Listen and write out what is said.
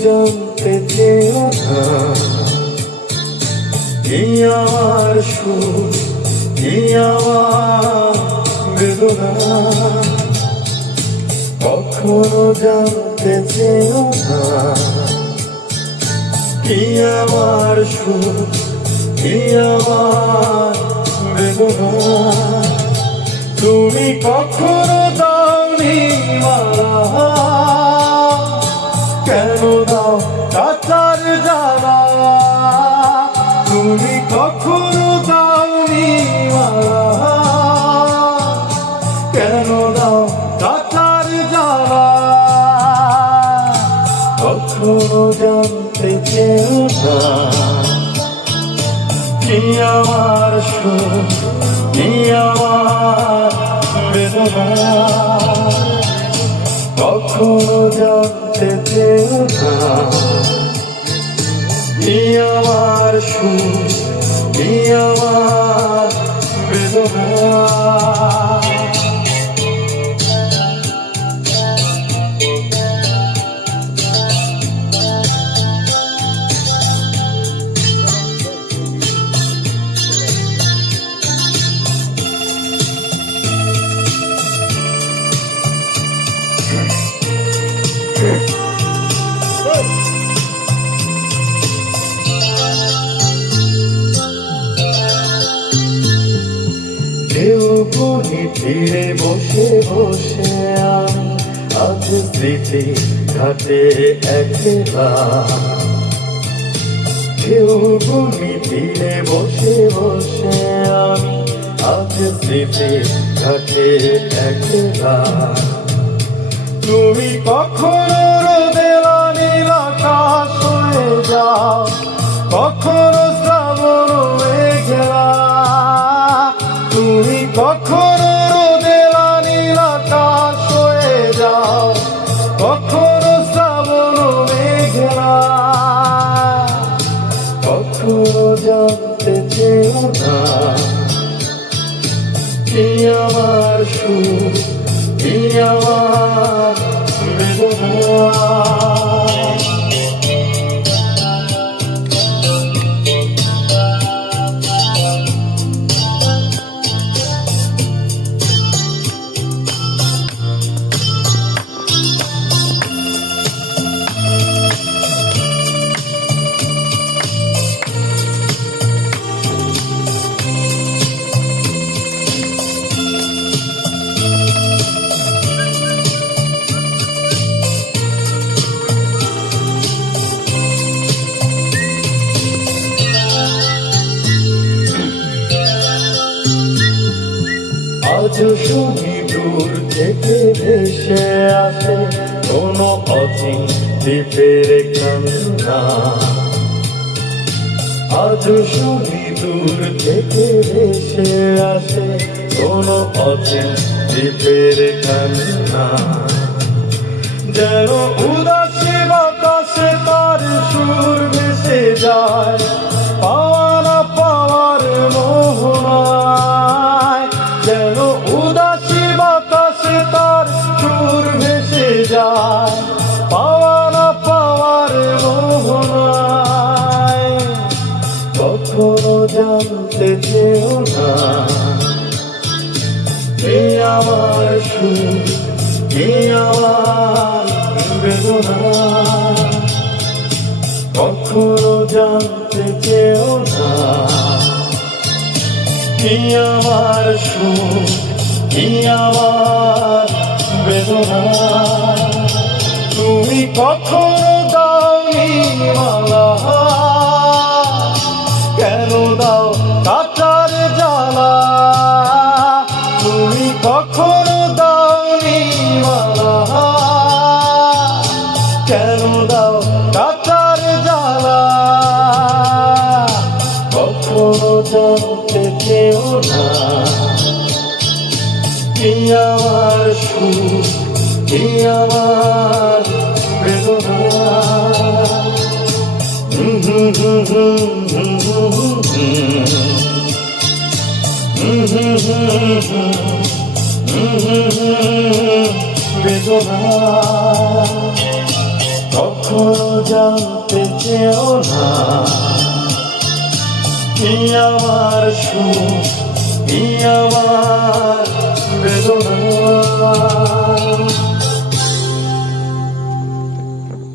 জানতে চেও না কি আমার সুখ কি আমার বেদনা কখনো জানতে চেও না কি আমার সুখ কি আমার বেদনা তুমি কখনো দাওনি মালা কেন দাও কাটার জ্বালা তুমি কখনো দাওনি মালা কেন দাও কাটার জ্বালা কখনো জানতে চেও না কি আমার সুখ কি আমার বেদনা কখনো জানতে চেও না কি আমার সুখ কি আমার বেদনা তীরে বসে বসে আমি আজ স্মৃতি ঘাটে একলা কেউ গুনি তীরে বসে বসে আমি আজ স্মৃতি ঘাটে একলা তুমি কখনো রোদেলা নীল আকাশ হয়ে যাও কখনো শ্রাবণ মেঘলা তুমি কখনো রোদেলা নীল আকাশ হয়ে যাও কখনো শ্রাবণ মেঘলা কখনো জানতে চেও না কি আমার সুখ কি আমার বেদনা আজ শুনি দূর থেকে ভেসে আসে কোনো অচিন দ্বীপের কান্না আজ শুনি দূর থেকে ভেসে আসে কোনো অচিন দ্বীপের কান্না যেন উদাসী বাতাসে তার সুর ভেসে যায় পাওয়া না পাওয়ার মোহনায় যেন উদাসী বাতাসে তার সুর ভেসে যায় পাওয়া না পাওয়ার মোহনায় কখনো জানতে চেও না কি আমার সুখ কি আমার বেদনা কখনো জানতে চেও না কি আমার সুখ কি আমার বেদনা তুমি কখনো দাওনি মালা কেন দাও কাটার জ্বালা তুমি কখনো দাওনি মালা কেন দাও কাটার জ্বালা কখনো জানতে চেও না কি আমার সুখ কি আমার বেদনা বেদনা কখনো জানতে চেও না কি আমার সুখ কি আমার বেদনা।